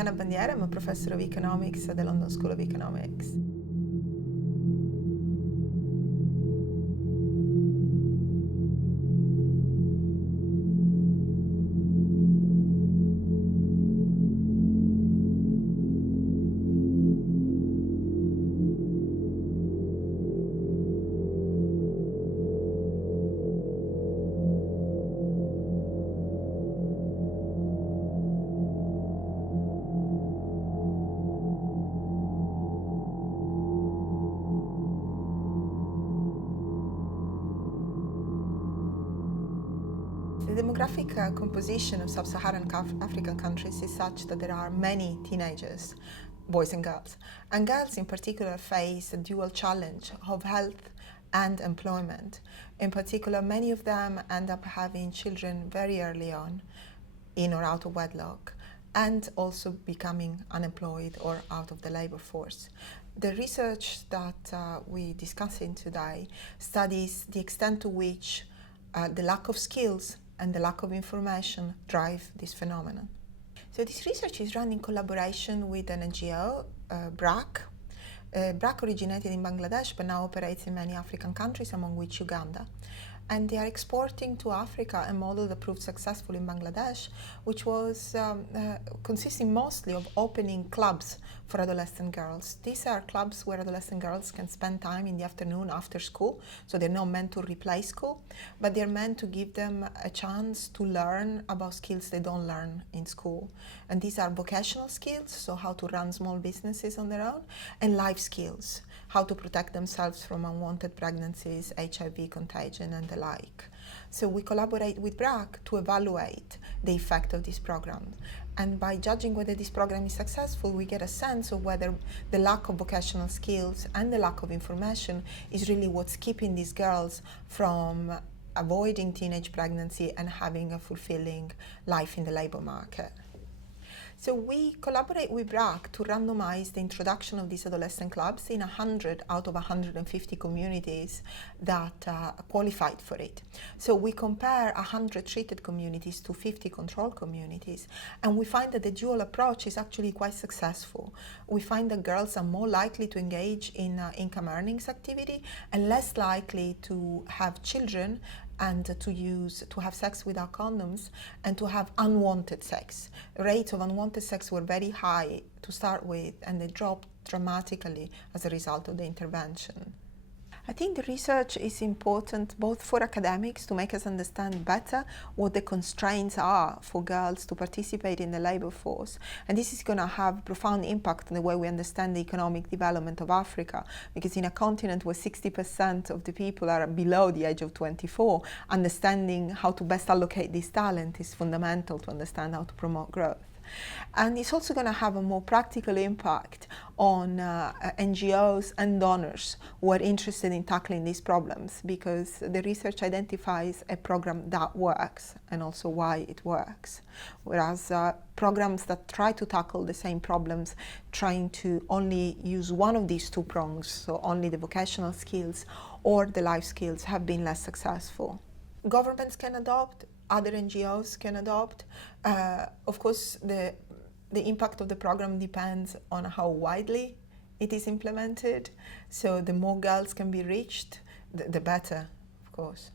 Oriana Bandiera. I'm a professor of economics at the London School of Economics. The demographic composition of sub-Saharan African countries is such that there are many teenagers, boys and girls in particular face a dual challenge of health and employment. In particular, many of them end up having children very early on, in or out of wedlock, and also becoming unemployed or out of the labor force. The research that we're discussing today studies the extent to which the lack of skills and the lack of information drive this phenomenon. So this research is run in collaboration with an NGO, BRAC. BRAC originated in Bangladesh but now operates in many African countries, among which Uganda. And they are exporting to Africa a model that proved successful in Bangladesh, which was consisting mostly of opening clubs for adolescent girls. These are clubs where adolescent girls can spend time in the afternoon after school, so they're not meant to replace school, but they're meant to give them a chance to learn about skills they don't learn in school. And these are vocational skills, so how to run small businesses on their own, and life skills, how to protect themselves from unwanted pregnancies, HIV contagion, and the like. So we collaborate with BRAC to evaluate the effect of this program. And by judging whether this program is successful, we get a sense of whether the lack of vocational skills and the lack of information is really what's keeping these girls from avoiding teenage pregnancy and having a fulfilling life in the labor market. So we collaborate with BRAC to randomize the introduction of these adolescent clubs in 100 out of 150 communities that qualified for it. So we compare 100 treated communities to 50 control communities, and we find that the dual approach is actually quite successful. We find that girls are more likely to engage in income earnings activity and less likely to have children and to have sex without condoms and to have unwanted sex. Rates of unwanted sex were very high to start with, and they dropped dramatically as a result of the intervention. I think the research is important both for academics to make us understand better what the constraints are for girls to participate in the labor force. And this is going to have profound impact on the way we understand the economic development of Africa, because in a continent where 60% of the people are below the age of 24, understanding how to best allocate this talent is fundamental to understand how to promote growth. And it's also going to have a more practical impact on NGOs and donors who are interested in tackling these problems, because the research identifies a program that works and also why it works. Whereas programs that try to tackle the same problems, trying to only use one of these two prongs, so only the vocational skills or the life skills, have been less successful. Governments can adopt, other NGOs can adopt. Of course, the impact of the program depends on how widely it is implemented. So the more girls can be reached, the better, of course.